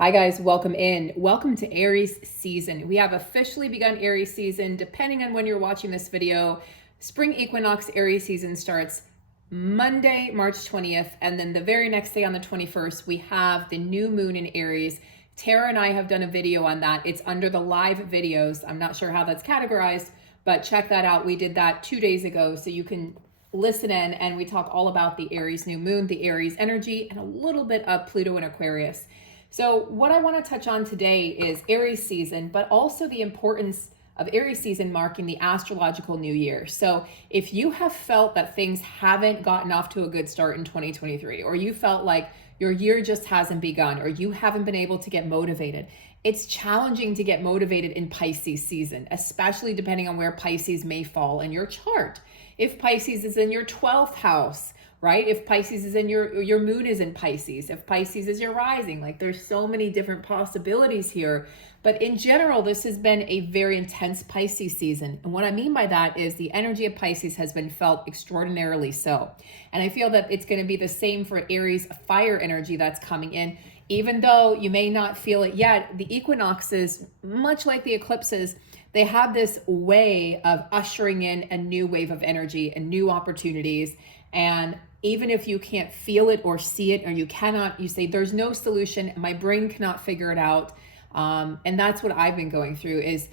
Hi guys, welcome in. Welcome to Aries season. We have officially begun Aries season. Depending on when you're watching this video, Spring Equinox Aries season starts Monday, March 20th. And then the very next day on the 21st, we have the new moon in Aries. Tara and I have done a video on that. It's under the live videos. I'm not sure how that's categorized, but check that out. We did that 2 days ago, so you can listen in, and we talk all about the Aries new moon, the Aries energy, and a little bit of Pluto and Aquarius. So what I want to touch on today is Aries season, but also the importance of Aries season marking the astrological new year. So if you have felt that things haven't gotten off to a good start in 2023, or you felt like your year just hasn't begun, or you haven't been able to get motivated, it's challenging to get motivated in Pisces season, especially depending on where Pisces may fall in your chart. If Pisces is in your 12th house, right? If Pisces is in your moon is in Pisces, if Pisces is your rising, like there's so many different possibilities here. But in general, this has been a very intense Pisces season. And what I mean by that is the energy of Pisces has been felt extraordinarily so. And I feel that it's going to be the same for Aries fire energy that's coming in. Even though you may not feel it yet, the equinoxes, much like the eclipses, they have this way of ushering in a new wave of energy and new opportunities. And even if you can't feel it or see it, or you say, there's no solution, my brain cannot figure it out. And that's what I've been going through is,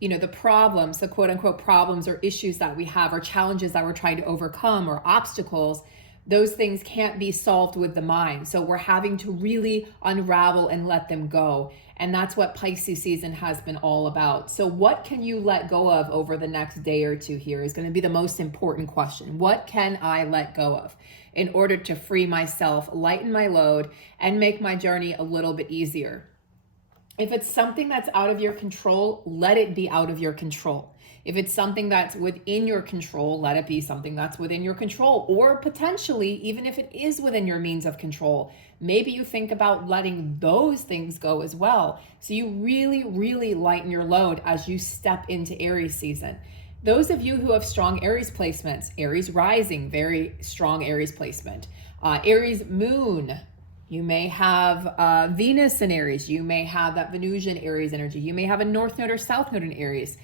the problems, the quote unquote problems or issues that we have, or challenges that we're trying to overcome, or obstacles, those things can't be solved with the mind. So we're having to really unravel and let them go. And that's what Pisces season has been all about. So what can you let go of over the next day or two here is going to be the most important question. What can I let go of in order to free myself, lighten my load, and make my journey a little bit easier? If it's something that's out of your control, let it be out of your control. If it's something that's within your control, let it be something that's within your control. Or potentially, even if it is within your means of control, maybe you think about letting those things go as well. So you really, really lighten your load as you step into Aries season. Those of you who have strong Aries placements, Aries rising, very strong Aries placement, Aries moon, you may have Venus in Aries. You may have that Venusian Aries energy. You may have a North Node or South Node in Aries.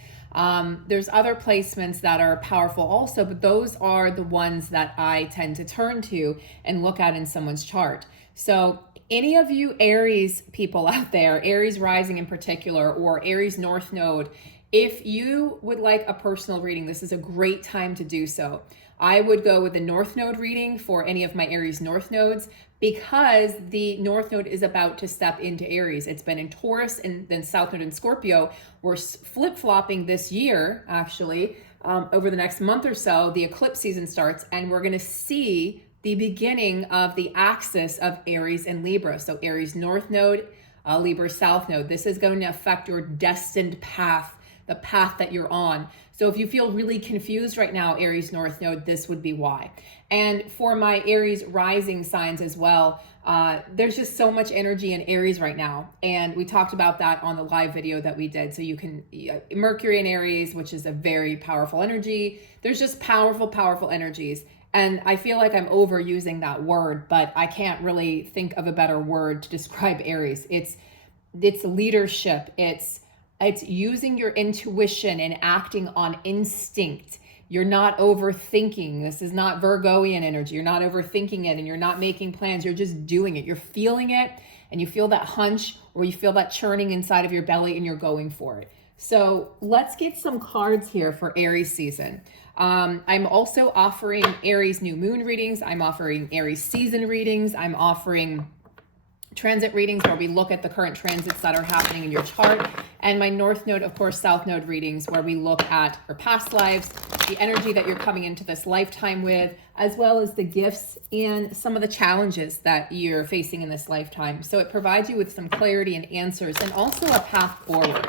There's other placements that are powerful also, but those are the ones that I tend to turn to and look at in someone's chart. So any of you Aries people out there, Aries rising in particular, or Aries North Node, if you would like a personal reading, this is a great time to do so. I would go with the North Node reading for any of my Aries North Nodes, because the North Node is about to step into Aries. It's been in Taurus and then South Node in Scorpio. We're flip-flopping this year, actually, over the next month or so. The eclipse season starts, and we're going to see the beginning of the axis of Aries and Libra. So Aries North Node, Libra South Node. This is going to affect your destined path, the path that you're on. So if you feel really confused right now, Aries North Node, this would be why. And for my Aries rising signs as well, there's just so much energy in Aries right now. And we talked about that on the live video that we did. So you can, Mercury in Aries, which is a very powerful energy. There's just powerful, powerful energies. And I feel like I'm overusing that word, but I can't really think of a better word to describe Aries. It's leadership. It's using your intuition and acting on instinct. You're not overthinking. This is not Virgoian energy. You're not overthinking it, and you're not making plans. You're just doing it. You're feeling it, and you feel that hunch, or you feel that churning inside of your belly, and you're going for it. So let's get some cards here for Aries season. I'm also offering Aries new moon readings. I'm offering Aries season readings. I'm offering transit readings where we look at the current transits that are happening in your chart, and my North Node, of course, South Node readings where we look at your past lives, the energy that you're coming into this lifetime with, as well as the gifts and some of the challenges that you're facing in this lifetime. So it provides you with some clarity and answers, and also a path forward.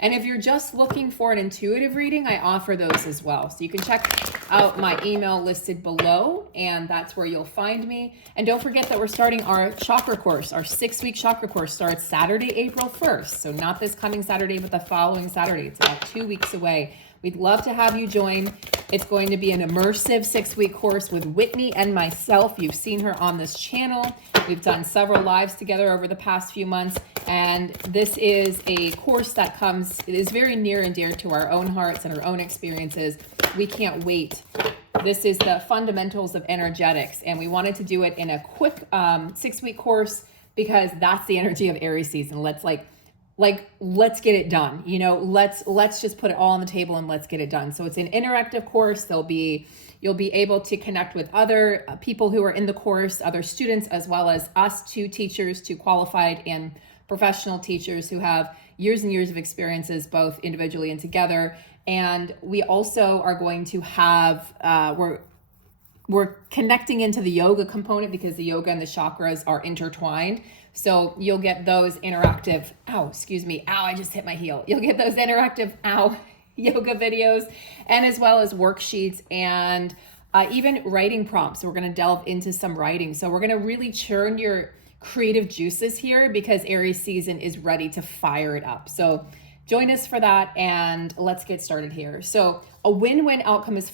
And if you're just looking for an intuitive reading, I offer those as well. So you can check out my email listed below, and that's where you'll find me. And don't forget that we're starting our chakra course. Our 6-week chakra course starts Saturday, April 1st. So not this coming Saturday, but the following Saturday. It's about 2 weeks away. We'd love to have you join. It's going to be an immersive 6-week course with Whitney and myself. You've seen her on this channel. We've done several lives together over the past few months. And this is a course that is very near and dear to our own hearts and our own experiences. We can't wait. This is the fundamentals of energetics. And we wanted to do it in a quick 6-week course because that's the energy of Aries season. Let's let's get it done. You know, let's just put it all on the table and let's get it done. So it's an interactive course. You'll be able to connect with other people who are in the course, other students, as well as us, two teachers, two qualified and professional teachers who have years and years of experiences, both individually and together. And we also are going to have, we're connecting into the yoga component because the yoga and the chakras are intertwined. So you'll get those interactive, I just hit my heel. You'll get those interactive, yoga videos, and as well as worksheets and even writing prompts. We're going to delve into some writing. So we're going to really churn your creative juices here because Aries season is ready to fire it up. So join us for that and let's get started here. So a win-win outcome is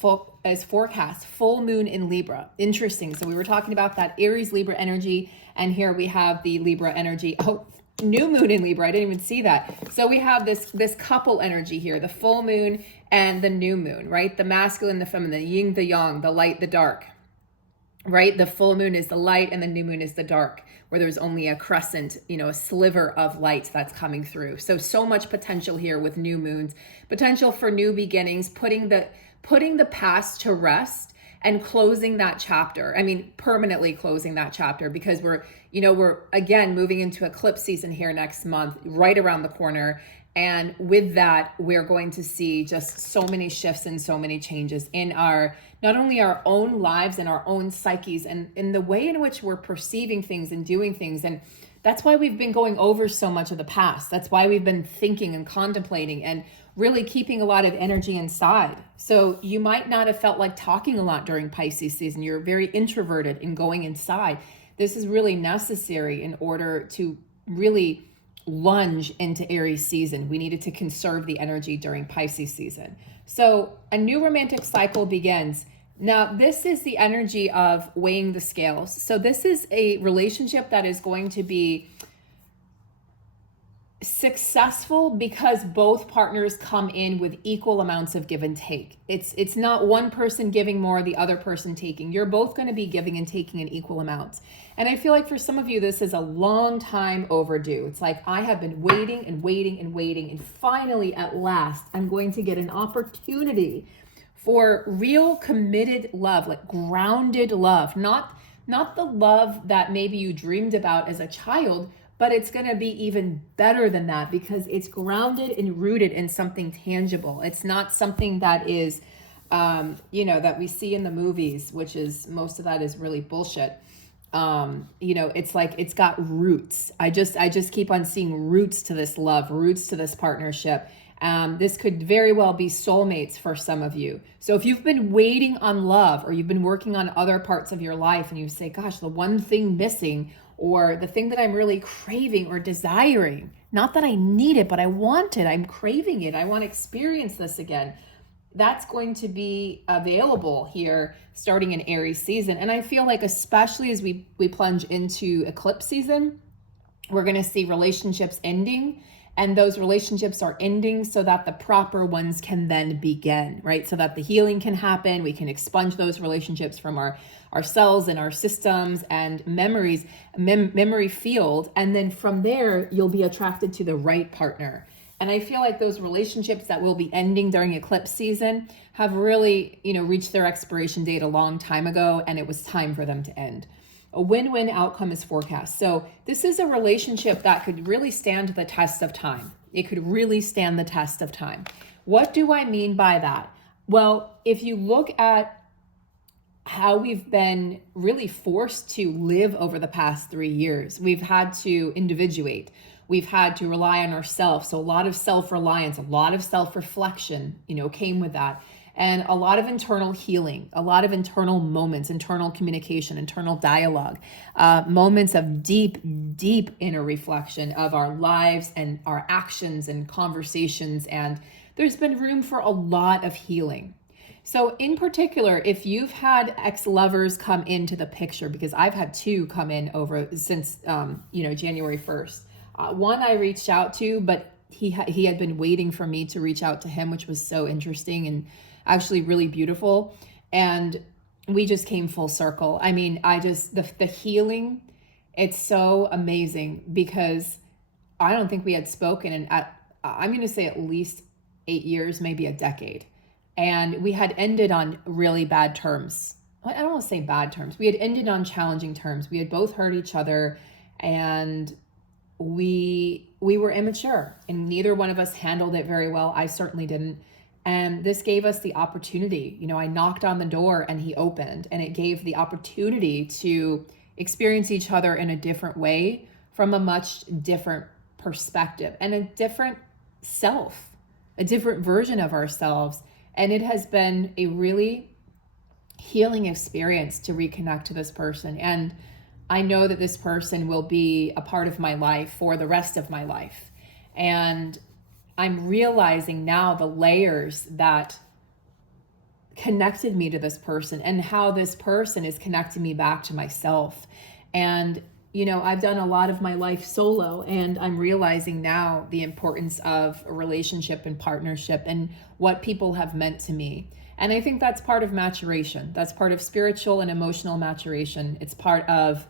forecast, full moon in Libra. Interesting. So we were talking about that Aries Libra energy, and here we have the Libra energy. Oh, new moon in Libra. I didn't even see that. So we have this couple energy here, the full moon and the new moon, right? The masculine, the feminine, the yin, the yang, the light, the dark, right? The full moon is the light and the new moon is the dark, where there's only a crescent, a sliver of light that's coming through. So much potential here with new moons, potential for new beginnings, putting the past to rest and closing that chapter. I mean, permanently closing that chapter, because we're again moving into eclipse season here next month, right around the corner. And with that, we're going to see just so many shifts and so many changes in not only our own lives and our own psyches and in the way in which we're perceiving things and doing things. And that's why we've been going over so much of the past. That's why we've been thinking and contemplating and really keeping a lot of energy inside. So you might not have felt like talking a lot during Pisces season. You're very introverted in going inside. This is really necessary in order to really lunge into Aries season. We needed to conserve the energy during Pisces season. So a new romantic cycle begins. Now, this is the energy of weighing the scales. So this is a relationship that is going to be successful because both partners come in with equal amounts of give and take. It's not one person giving more, the other person taking. You're both going to be giving and taking in equal amounts. And I feel like for some of you, this is a long time overdue. It's like I have been waiting and waiting and waiting, and finally, at last, I'm going to get an opportunity for real committed love, like grounded love, not the love that maybe you dreamed about as a child, but it's going to be even better than that because it's grounded and rooted in something tangible. It's not something that is, that we see in the movies, which is, most of that is really bullshit. It's like, it's got roots. I just keep on seeing roots to this love, roots to this partnership. This could very well be soulmates for some of you. So if you've been waiting on love, or you've been working on other parts of your life and you say, gosh, the one thing missing, or the thing that I'm really craving or desiring, not that I need it, but I want it, I'm craving it, I want to experience this again. That's going to be available here starting in Aries season. And I feel like, especially as we plunge into eclipse season, we're going to see relationships ending, and those relationships are ending so that the proper ones can then begin, right? So that the healing can happen. We can expunge those relationships from our cells and our systems and memories, memory field. And then from there, you'll be attracted to the right partner. And I feel like those relationships that will be ending during eclipse season have really, reached their expiration date a long time ago, and it was time for them to end. A win-win outcome is forecast. So this is a relationship that could really stand the test of time. It could really stand the test of time. What do I mean by that? Well, if you look at how we've been really forced to live over the past 3 years, we've had to individuate. We've had to rely on ourselves. So a lot of self-reliance, a lot of self-reflection, came with that. And a lot of internal healing, a lot of internal moments, internal communication, internal dialogue, moments of deep, deep inner reflection of our lives and our actions and conversations and there's been room for a lot of healing. So in particular, if you've had ex-lovers come into the picture, because I've had two come in over since, January 1st. One I reached out to, but he had been waiting for me to reach out to him, which was so interesting and actually really beautiful. And we just came full circle. I mean, the healing, it's so amazing because I don't think we had spoken in, I'm going to say at least 8 years, maybe a decade. And we had ended on really bad terms. I don't want to say bad terms. We had ended on challenging terms. We had both hurt each other, and we were immature, and neither one of us handled it very well. I certainly didn't. And this gave us the opportunity. I knocked on the door and he opened, and it gave the opportunity to experience each other in a different way, from a much different perspective and a different self, a different version of ourselves. And it has been a really healing experience to reconnect to this person. And I know that this person will be a part of my life for the rest of my life. And I'm realizing now the layers that connected me to this person and how this person is connecting me back to myself. And I've done a lot of my life solo, and I'm realizing now the importance of a relationship and partnership and what people have meant to me. And I think that's part of maturation. That's part of spiritual and emotional maturation. It's part of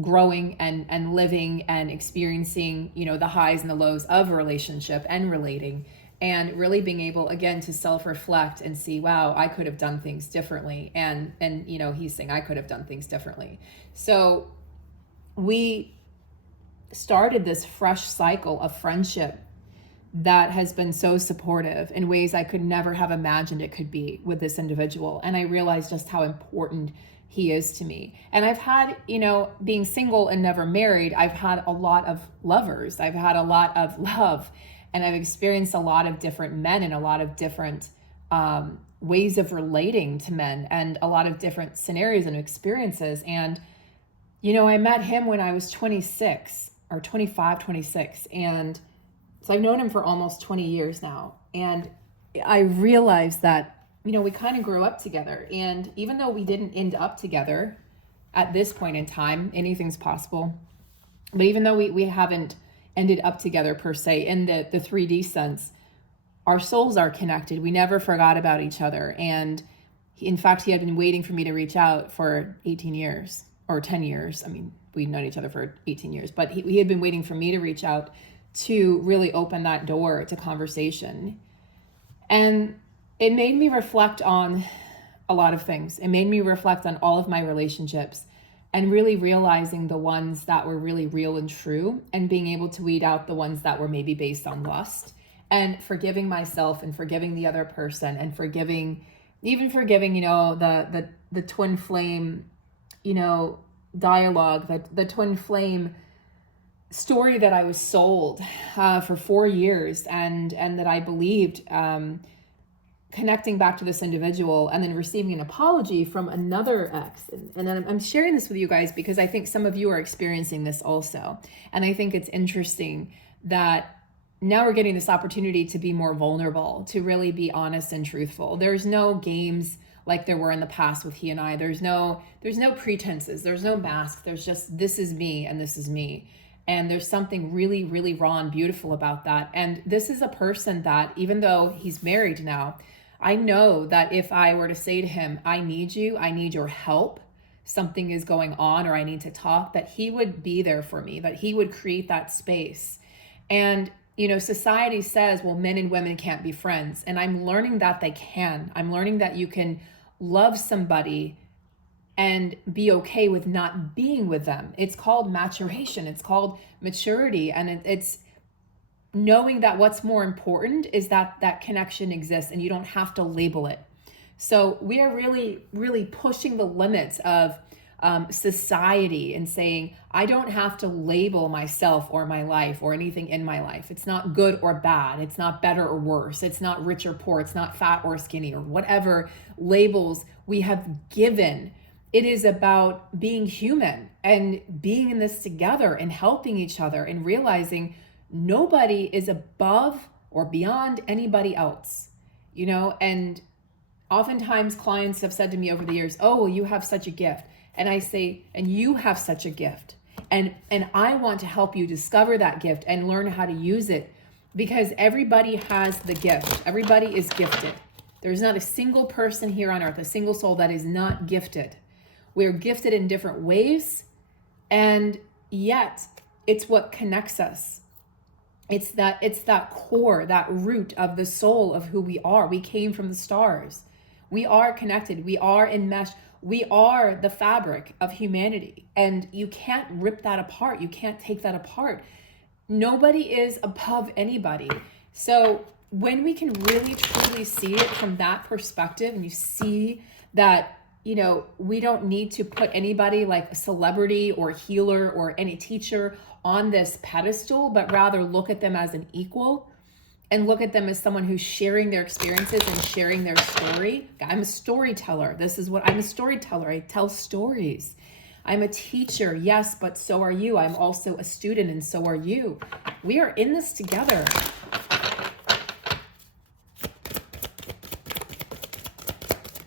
growing and living and experiencing, the highs and the lows of a relationship and relating, and really being able, again, to self-reflect and see, wow, I could have done things differently. And he's saying I could have done things differently. So we started this fresh cycle of friendship that has been so supportive in ways I could never have imagined it could be with this individual. And I realized just how important he is to me. And I've had, being single and never married, I've had a lot of lovers. I've had a lot of love, and I've experienced a lot of different men and a lot of different ways of relating to men and a lot of different scenarios and experiences. And I met him when I was 26 or 25, 26. And so I've known him for almost 20 years now. And I realized that, we kind of grew up together. And even though we didn't end up together at this point in time, anything's possible. But even though we haven't ended up together per se in the 3D sense, our souls are connected. We never forgot about each other. And in fact, he had been waiting for me to reach out for 18 years. Or 10 years. I mean, we'd known each other for 18 years, but he had been waiting for me to reach out to really open that door to conversation. And it made me reflect on a lot of things. It made me reflect on all of my relationships and really realizing the ones that were really real and true, and being able to weed out the ones that were maybe based on lust, and forgiving myself and forgiving the other person, and forgiving, the twin flame, dialogue, the twin flame story that I was sold for 4 years, and that I believed, connecting back to this individual and then receiving an apology from another ex. And I'm sharing this with you guys because I think some of you are experiencing this also. And I think it's interesting that now we're getting this opportunity to be more vulnerable, to really be honest and truthful. There's no games like there were in the past with he and I. There's no pretenses. There's no mask. There's just, this is me and this is me. And there's something really, really raw and beautiful about that. And this is a person that, even though he's married now, I know that if I were to say to him, I need you, I need your help, something is going on, or I need to talk, that he would be there for me, that he would create that space. And society says, well, men and women can't be friends. And I'm learning that they can. I'm learning that you can love somebody and be okay with not being with them. It's called maturation. It's called maturity. And it's knowing that what's more important is that connection exists, and you don't have to label it. So we are really, really pushing the limits of society and saying, I don't have to label myself or my life or anything in my life. It's not good or bad. It's not better or worse. It's not rich or poor. It's not fat or skinny, or whatever labels we have given. It is about being human and being in this together and helping each other and realizing nobody is above or beyond anybody else, you know? And oftentimes clients have said to me over the years, oh, well, you have such a gift. And I say, and you have such a gift. And I want to help you discover that gift and learn how to use it, because everybody has the gift. Everybody is gifted. There's not a single person here on earth, a single soul that is not gifted. We're gifted in different ways, and yet it's what connects us. It's that core, that root of the soul of who we are. We came from the stars. We are connected. We are enmeshed. We are the fabric of humanity, and you can't rip that apart. You can't take that apart. Nobody is above anybody. So when we can really truly see it from that perspective, and you see that, you know, we don't need to put anybody like a celebrity or healer or any teacher on this pedestal, but rather look at them as an equal, and look at them as someone who's sharing their experiences and sharing their story. I'm a storyteller. This is what I'm a storyteller. I tell stories. I'm a teacher, yes, but so are you. I'm also a student, and so are you. We are in this together.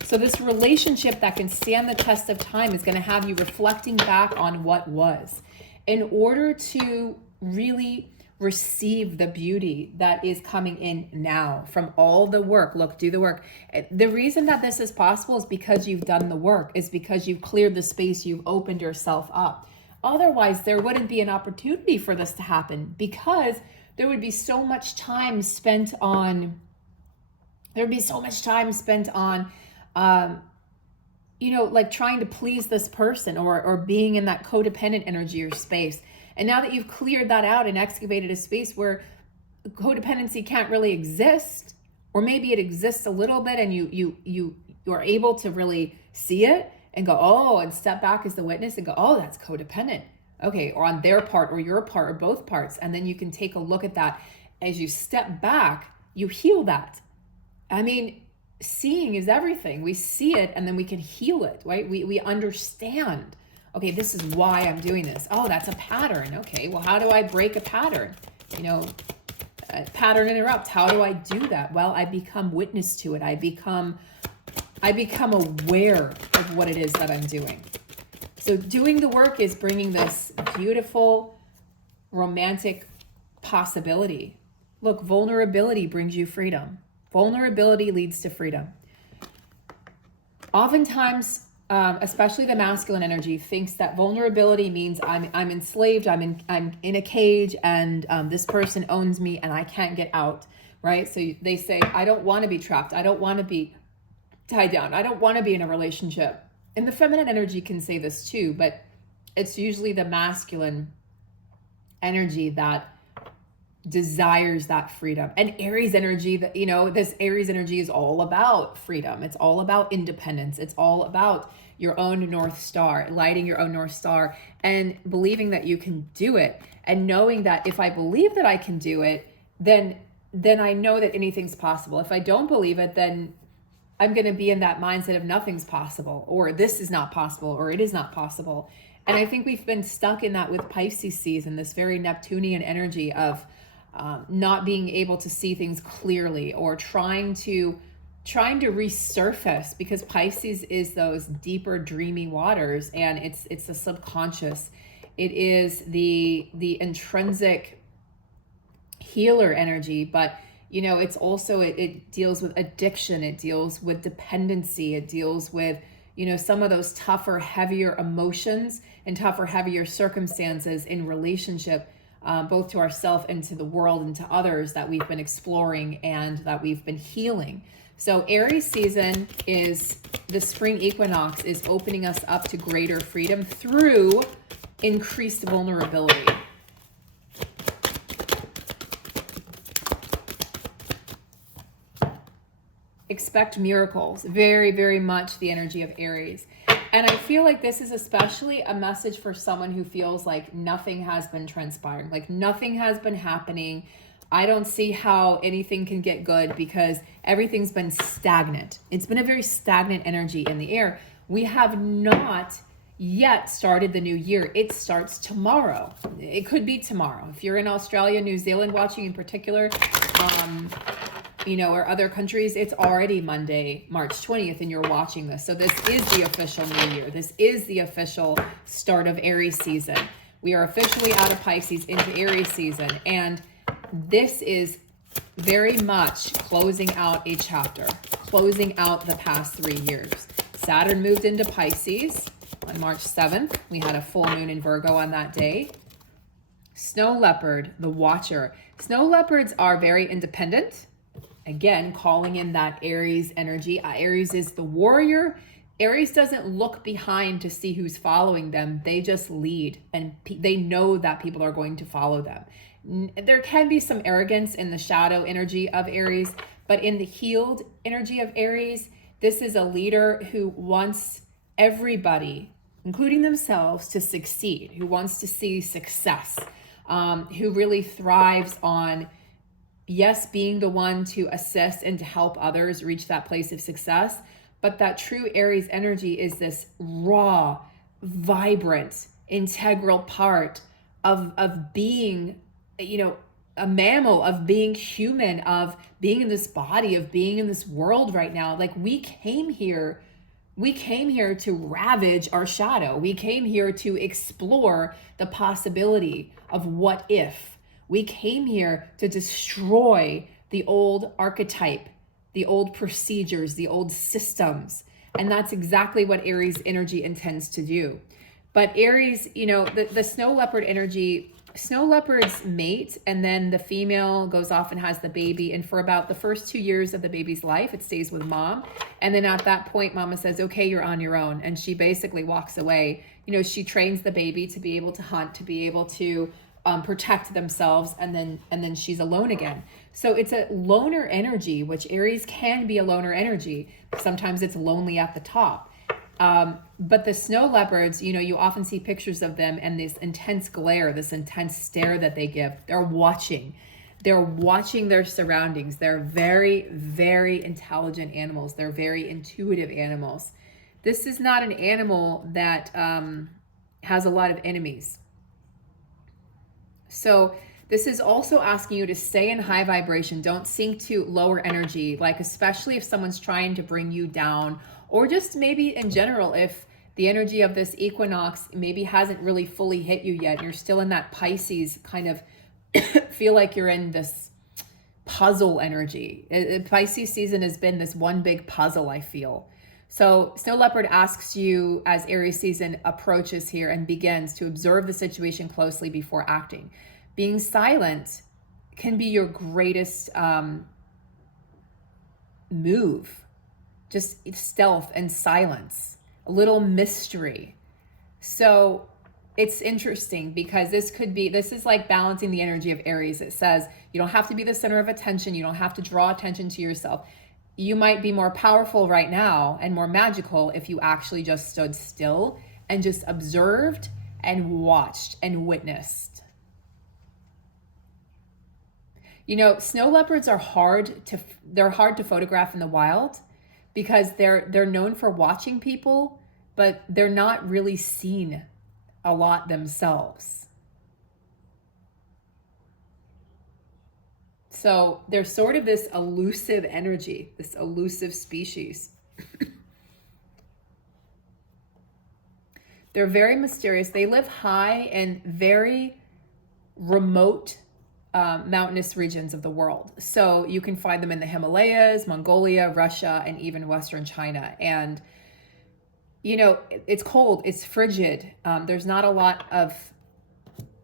So this relationship that can stand the test of time is going to have you reflecting back on what was, in order to really receive the beauty that is coming in now from all the work. Look, do the work. The reason that this is possible is because you've done the work, is because you've cleared the space, you've opened yourself up. Otherwise, there wouldn't be an opportunity for this to happen, because there would be so much time spent on, you know, like trying to please this person, or being in that codependent energy or space. And now that you've cleared that out and excavated a space where codependency can't really exist, or maybe it exists a little bit, and you are able to really see it and go, oh, and step back as the witness and go, oh, that's codependent. Okay, or on their part or your part or both parts. And then you can take a look at that. As you step back, you heal that. I mean, seeing is everything. We see it and then we can heal it, right? We understand. Okay, this is why I'm doing this. Oh, that's a pattern. Okay, well, how do I break a pattern? You know, a pattern interrupts. How do I do that? Well, I become witness to it. I become aware of what it is that I'm doing. So doing the work is bringing this beautiful, romantic possibility. Look, vulnerability brings you freedom. Vulnerability leads to freedom. Oftentimes, especially the masculine energy thinks that vulnerability means I'm enslaved, I'm in a cage, and this person owns me and I can't get out, right? So they say, I don't want to be trapped. I don't want to be tied down. I don't want to be in a relationship. And the feminine energy can say this too, but it's usually the masculine energy that desires that freedom. And Aries energy, that, you know, this Aries energy is all about freedom. It's all about independence. It's all about your own North Star, lighting your own North Star, and believing that you can do it, and knowing that if I believe that I can do it, then I know that anything's possible. If I don't believe it, then I'm going to be in that mindset of nothing's possible, or this is not possible, or it is not possible. And I think we've been stuck in that with Pisces season, this very Neptunian energy of not being able to see things clearly, or trying to resurface, because Pisces is those deeper, dreamy waters, and it's the subconscious. It is the intrinsic healer energy, but you know, it's also it deals with addiction, it deals with dependency, it deals with, you know, some of those tougher, heavier emotions and tougher, heavier circumstances in relationship, both to ourselves and to the world and to others, that we've been exploring and that we've been healing. So Aries season is the spring equinox, is opening us up to greater freedom through increased vulnerability. Expect miracles. Very, very much the energy of Aries. And I feel like this is especially a message for someone who feels like nothing has been transpiring, like nothing has been happening. I don't see how anything can get good because everything's been stagnant. It's been a very stagnant energy in the air. We have not yet started the new year. It starts tomorrow. It could be tomorrow. If you're in Australia, New Zealand watching in particular, you know, or other countries, it's already Monday, March 20th, and you're watching this. So this is the official new year. This is the official start of Aries season. We are officially out of Pisces into Aries season. And this is very much closing out a chapter, closing out the past 3 years. Saturn moved into Pisces on March 7th. We had a full moon in Virgo on that day. Snow Leopard, the Watcher. Snow Leopards are very independent. Again, calling in that Aries energy. Aries is the warrior. Aries doesn't look behind to see who's following them. They just lead, and they know that people are going to follow them. There can be some arrogance in the shadow energy of Aries, but in the healed energy of Aries, this is a leader who wants everybody, including themselves, to succeed, who wants to see success, who really thrives on, yes, being the one to assist and to help others reach that place of success. But that true Aries energy is this raw, vibrant, integral part of being, you know, a mammal, of being human, of being in this body, of being in this world right now. Like we came here to ravage our shadow. We came here to explore the possibility of what if. We came here to destroy the old archetype, the old procedures, the old systems. And that's exactly what Aries energy intends to do. But Aries, you know, the snow leopard energy, snow leopards mate, and then the female goes off and has the baby. And for about the first 2 years of the baby's life, it stays with mom. And then at that point, mama says, okay, you're on your own. And she basically walks away. You know, she trains the baby to be able to hunt, to be able to protect themselves, and then she's alone again. So it's a loner energy, which Aries can be a loner energy. Sometimes it's lonely at the top. But the snow leopards, you know, you often see pictures of them and this intense glare, this intense stare that they give. They're watching their surroundings. They're very, very intelligent animals. They're very intuitive animals. This is not an animal that has a lot of enemies. So this is also asking you to stay in high vibration. Don't sink to lower energy, like especially if someone's trying to bring you down, or just maybe in general, if the energy of this equinox maybe hasn't really fully hit you yet. You're still in that Pisces kind of feel like you're in this puzzle energy. Pisces season has been this one big puzzle, I feel. So Snow Leopard asks you as Aries season approaches here and begins to observe the situation closely before acting. Being silent can be your greatest move. Just stealth and silence, a little mystery. So it's interesting because this is like balancing the energy of Aries. It says you don't have to be the center of attention. You don't have to draw attention to yourself. You might be more powerful right now and more magical if you actually just stood still and just observed and watched and witnessed. You know, snow leopards are hard to photograph in the wild because they're known for watching people, but they're not really seen a lot themselves. So they're sort of this elusive energy, this elusive species. They're very mysterious. They live high in very remote mountainous regions of the world. So you can find them in the Himalayas, Mongolia, Russia, and even Western China. And, you know, it's cold, it's frigid. There's not a lot of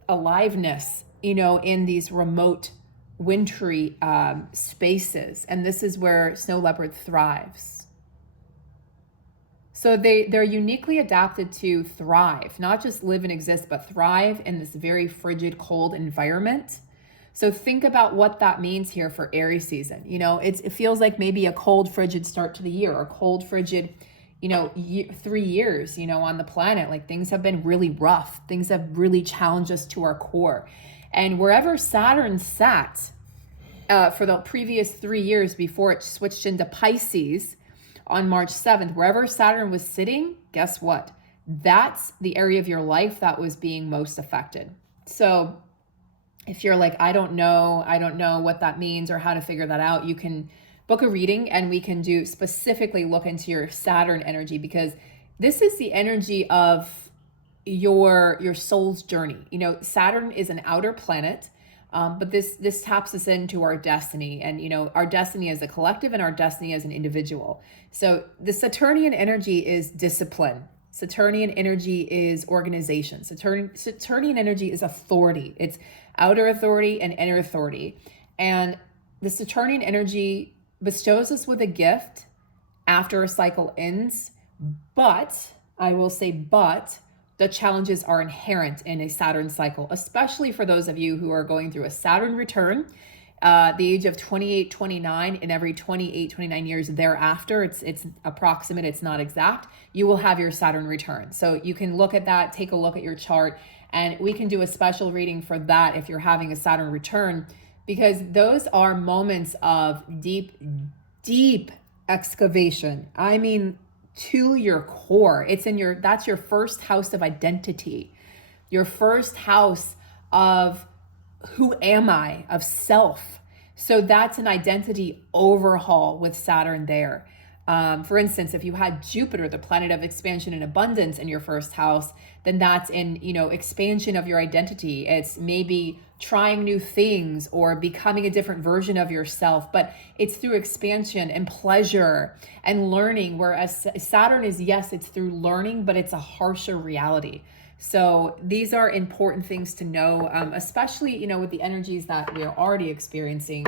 aliveness, you know, in these remote wintry spaces. And this is where snow leopard thrives. So they're uniquely adapted to thrive, not just live and exist, but thrive in this very frigid, cold environment. So think about what that means here for Aries season. You know, it feels like maybe a cold, frigid start to the year, or cold, frigid, you know, 3 years, you know, on the planet. Like things have been really rough. Things have really challenged us to our core. And wherever Saturn sat for the previous 3 years before it switched into Pisces on March 7th, wherever Saturn was sitting, guess what? that's the area of your life that was being most affected. So if you're like, I don't know what that means or how to figure that out, you can book a reading and we can do specifically look into your Saturn energy, because this is the energy of your soul's journey. You know, Saturn is an outer planet, but this taps us into our destiny, and you know, our destiny as a collective and our destiny as an individual. So the Saturnian energy is discipline. Saturnian energy is organization. Saturnian energy is authority. It's outer authority and inner authority. And the Saturnian energy bestows us with a gift after a cycle ends, but I will say, but the challenges are inherent in a Saturn cycle, especially for those of you who are going through a Saturn return, the age of 28, 29, and every 28, 29 years thereafter. It's approximate, it's not exact. You will have your Saturn return. So you can look at that, take a look at your chart, and we can do a special reading for that if you're having a Saturn return, because those are moments of deep, deep excavation. I mean, to your core. That's your first house of identity, your first house of who am I, of self. So that's an identity overhaul with Saturn there. For instance, if you had Jupiter, the planet of expansion and abundance, in your first house, then that's in, you know, expansion of your identity. It's maybe trying new things or becoming a different version of yourself, but it's through expansion and pleasure and learning. Whereas Saturn is, yes, it's through learning, but it's a harsher reality. So these are important things to know, especially, you know, with the energies that we're already experiencing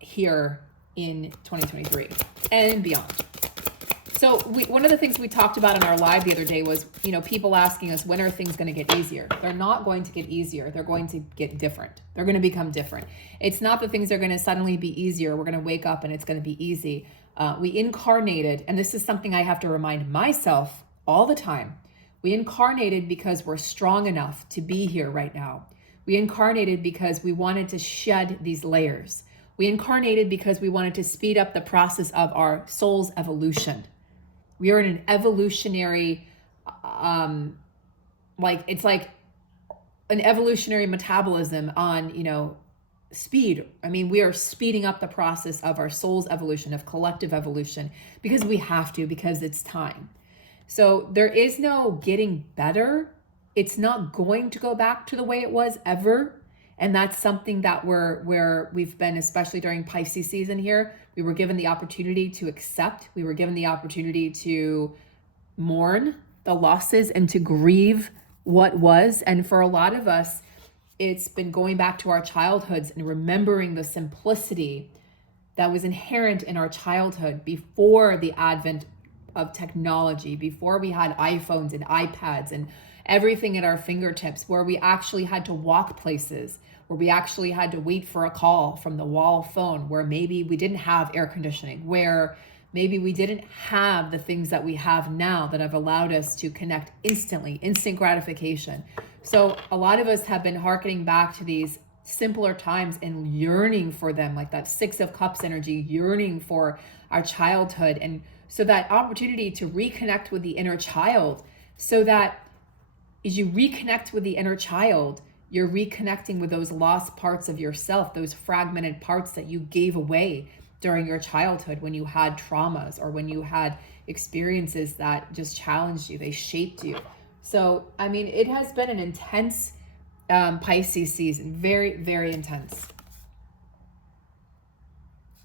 here in 2023 and beyond. So one of the things we talked about in our live the other day was, you know, people asking us, when are things going to get easier? They're not going to get easier. They're going to get different. They're going to become different. It's not that things are going to suddenly be easier. We're going to wake up and it's going to be easy. We incarnated, and this is something I have to remind myself all the time. We incarnated because we're strong enough to be here right now. We incarnated because we wanted to shed these layers. We incarnated because we wanted to speed up the process of our soul's evolution. We are in an evolutionary, it's like an evolutionary metabolism on, you know, speed. I mean, we are speeding up the process of our soul's evolution, of collective evolution, because we have to, because it's time. So there is no getting better. It's not going to go back to the way it was ever. And that's something that we've been, especially during Pisces season here, we were given the opportunity to accept. We were given the opportunity to mourn the losses and to grieve what was. And for a lot of us, it's been going back to our childhoods and remembering the simplicity that was inherent in our childhood before the advent of technology, before we had iPhones and iPads and everything at our fingertips, where we actually had to walk places, where we actually had to wait for a call from the wall phone, where maybe we didn't have air conditioning, where maybe we didn't have the things that we have now that have allowed us to connect instantly, instant gratification. So a lot of us have been hearkening back to these simpler times and yearning for them, like that Six of Cups energy, yearning for our childhood. And so that opportunity to reconnect with the inner child, so that as you reconnect with the inner child, you're reconnecting with those lost parts of yourself, those fragmented parts that you gave away during your childhood when you had traumas or when you had experiences that just challenged you, they shaped you. So, I mean, it has been an intense Pisces season, very, very intense.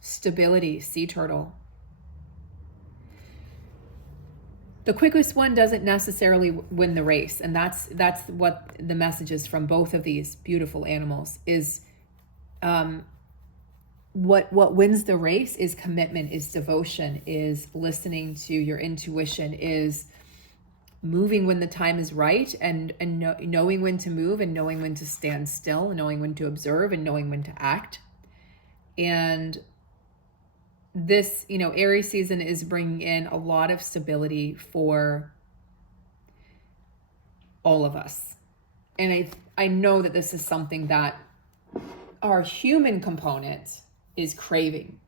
Stability, sea turtle. The quickest one doesn't necessarily win the race, and that's what the message is from both of these beautiful animals. Is what wins the race is commitment, is devotion, is listening to your intuition, is moving when the time is right, and knowing when to move, and knowing when to stand still, and knowing when to observe, and knowing when to act. And this, you know, Aries season is bringing in a lot of stability for all of us. And I know that this is something that our human component is craving.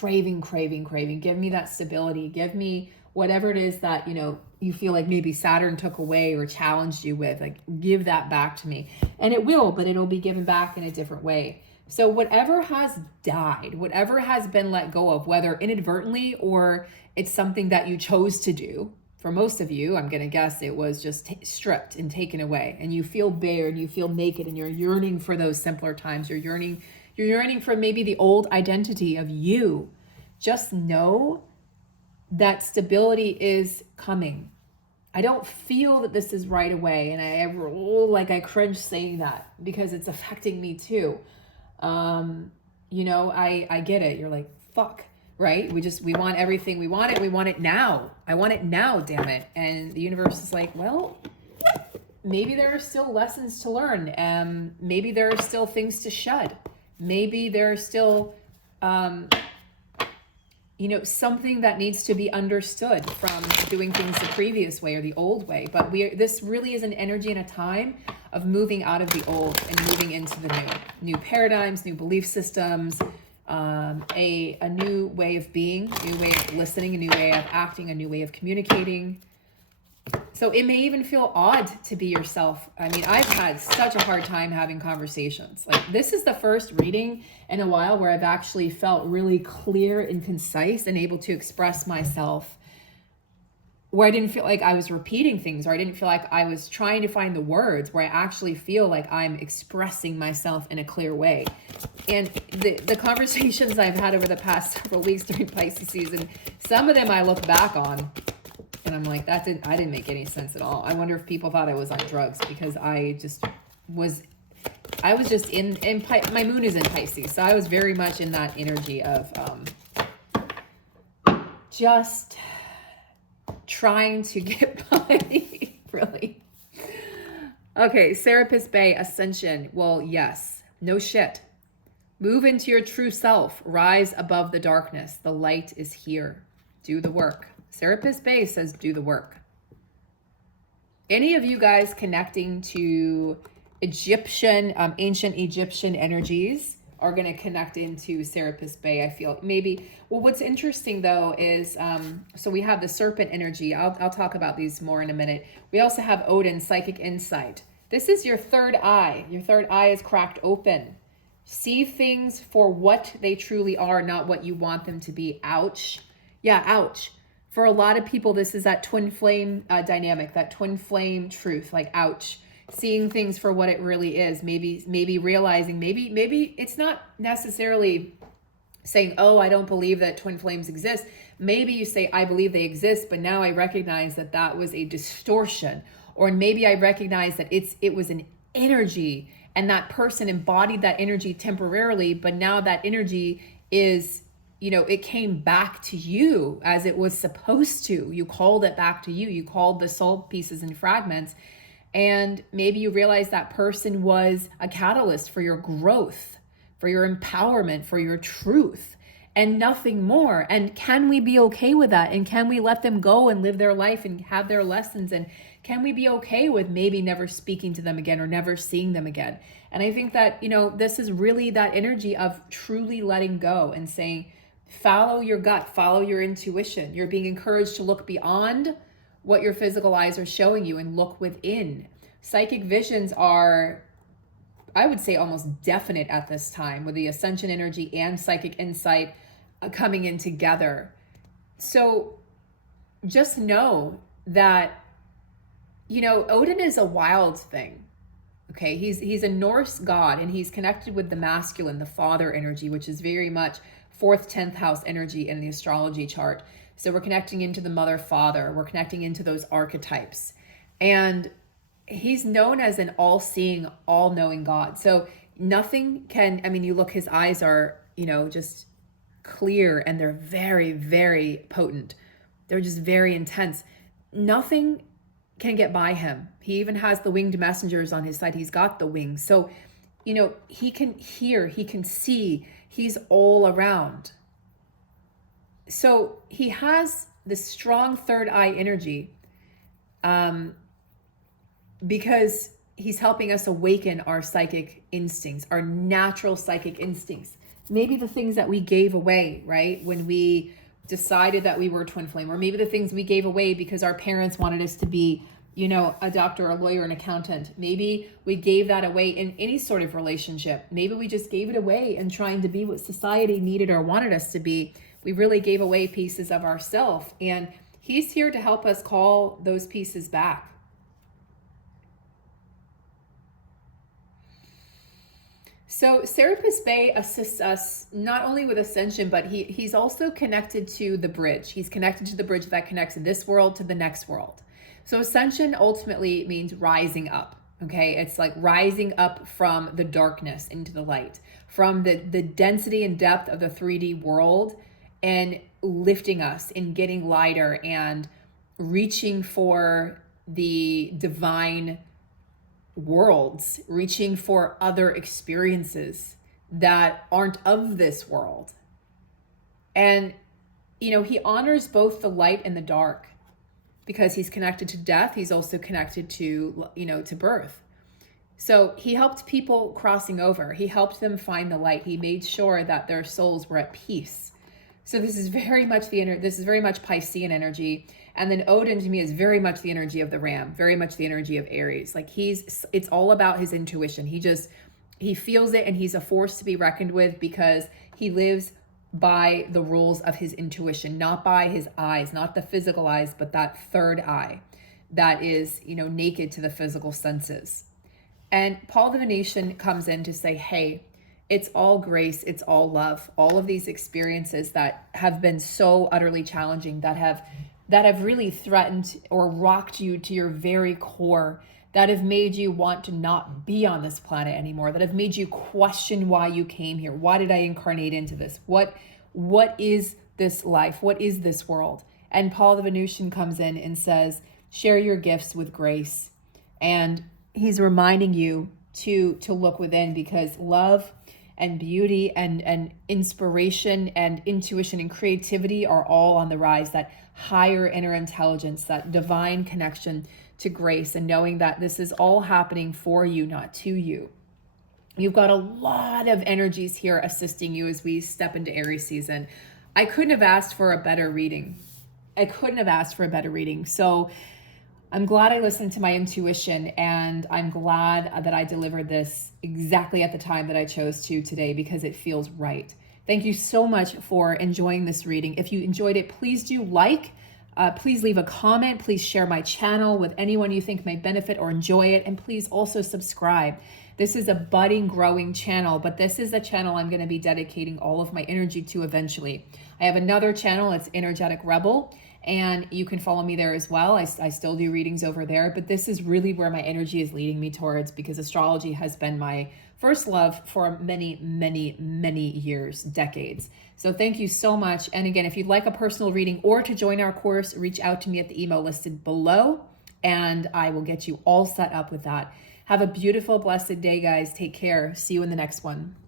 Give me that stability. Give me whatever it is that, you feel like maybe Saturn took away or challenged you with, like, give that back to me. And it will, but it'll be given back in a different way. So whatever has died, whatever has been let go of, whether inadvertently or it's something that you chose to do, for most of you, I'm going to guess it was just stripped and taken away, and you feel bare and you feel naked and you're yearning for those simpler times. You're yearning for maybe the old identity of you. Just know that stability is coming. I don't feel that this is right away, and I cringe saying that because it's affecting me too. I get it. You're like, fuck, right? We want everything. We want it. We want it now. I want it now, damn it. And the universe is like, well, maybe there are still lessons to learn. Maybe there are still things to shed. Maybe there are still, something that needs to be understood from doing things the previous way or the old way. But this really is an energy and a time of moving out of the old and moving into the new paradigms, new belief systems, a new way of being, a new way of listening, a new way of acting, a new way of communicating. So it may even feel odd to be yourself. I mean, I've had such a hard time having conversations. Like, this is the first reading in a while where I've actually felt really clear and concise and able to express myself, where I didn't feel like I was repeating things, or I didn't feel like I was trying to find the words, where I actually feel like I'm expressing myself in a clear way. And the conversations I've had over the past several weeks during Pisces season, some of them I look back on and I'm like, I didn't make any sense at all. I wonder if people thought I was on drugs, because I was just in my moon is in Pisces. So I was very much in that energy of just trying to get by, really. Okay, Serapis Bay, Ascension. Well, yes, no shit. Move into your true self. Rise above the darkness. The light is here. Do the work. Serapis Bay says do the work. Any of you guys connecting to Egyptian, ancient Egyptian energies are going to connect into Serapis Bay, I feel. Maybe. Well, what's interesting, though, is, so we have the serpent energy. I'll talk about these more in a minute. We also have Odin, psychic insight. This is your third eye. Your third eye is cracked open. See things for what they truly are, not what you want them to be. Ouch. Yeah, ouch. For a lot of people, this is that twin flame dynamic, that twin flame truth, like, ouch. Seeing things for what it really is. Maybe realizing, maybe it's not necessarily saying, oh, I don't believe that twin flames exist. Maybe you say, I believe they exist, but now I recognize that that was a distortion. Or maybe I recognize that it was an energy, and that person embodied that energy temporarily, but now that energy is, it came back to you as it was supposed to. You called it back to you. You called the soul pieces and fragments. And maybe you realize that person was a catalyst for your growth, for your empowerment, for your truth, and nothing more. And can we be okay with that? And can we let them go and live their life and have their lessons? And can we be okay with maybe never speaking to them again or never seeing them again? And I think that, this is really that energy of truly letting go and saying, follow your gut, follow your intuition. You're being encouraged to look beyond what your physical eyes are showing you and look within. Psychic visions are, I would say, almost definite at this time, with the ascension energy and psychic insight coming in together. So just know that, Odin is a wild thing. Okay, he's a Norse god, and he's connected with the masculine, the father energy, which is very much 4th, 10th house energy in the astrology chart. So we're connecting into the mother, father. We're connecting into those archetypes. And he's known as an all-seeing, all-knowing God. So nothing can, you look, his eyes are, just clear, and they're very, very potent. They're just very intense. Nothing can get by him. He even has the winged messengers on his side. He's got the wings. So, he can hear, he can see, he's all around. So he has this strong third eye energy, because he's helping us awaken our psychic instincts, our natural psychic instincts. Maybe the things that we gave away, right? When we decided that we were twin flame, or maybe the things we gave away because our parents wanted us to be, you know, a doctor, a lawyer, an accountant. Maybe we gave that away in any sort of relationship. Maybe we just gave it away in trying to be what society needed or wanted us to be. We really gave away pieces of ourselves, and he's here to help us call those pieces back. So Serapis Bey assists us not only with ascension, but he's also connected to the bridge. He's connected to the bridge that connects this world to the next world. So ascension ultimately means rising up, okay? It's like rising up from the darkness into the light, from the density and depth of the 3D world, and lifting us and getting lighter and reaching for the divine worlds, reaching for other experiences that aren't of this world. And, you know, he honors both the light and the dark because he's connected to death. He's also connected to, you know, to birth. So he helped people crossing over. He helped them find the light. He made sure that their souls were at peace. So this is very much this is very much Piscean energy. And then Odin to me is very much the energy of the Ram, very much the energy of Aries. Like it's all about his intuition. He feels it, and he's a force to be reckoned with because he lives by the rules of his intuition, not by his eyes, not the physical eyes, but that third eye that is, you know, naked to the physical senses. And Paul the Venetian comes in to say, hey, it's all grace, it's all love. All of these experiences that have been so utterly challenging, that have really threatened or rocked you to your very core, that have made you want to not be on this planet anymore, that have made you question why you came here. Why did I incarnate into this? What is this life? What is this world? And Paul the Venetian comes in and says, share your gifts with grace. And he's reminding you to look within, because love and beauty and inspiration and intuition and creativity are all on the rise. That higher inner intelligence, that divine connection to grace, and knowing that this is all happening for you, not to you. You've got a lot of energies here assisting you as we step into Aries season. I couldn't have asked for a better reading. So I'm glad I listened to my intuition, and I'm glad that I delivered this exactly at the time that I chose to today, because it feels right. Thank you so much for enjoying this reading. If you enjoyed it, please do please leave a comment. Please share my channel with anyone you think may benefit or enjoy it. And please also subscribe. This is a budding, growing channel, but this is a channel I'm going to be dedicating all of my energy to eventually. I have another channel, it's Energetic Rebel, and you can follow me there as well. I still do readings over there, but this is really where my energy is leading me towards, because astrology has been my first love for many, many, many years, decades. So thank you so much. And again, if you'd like a personal reading or to join our course, reach out to me at the email listed below, and I will get you all set up with that. Have a beautiful, blessed day, guys. Take care. See you in the next one.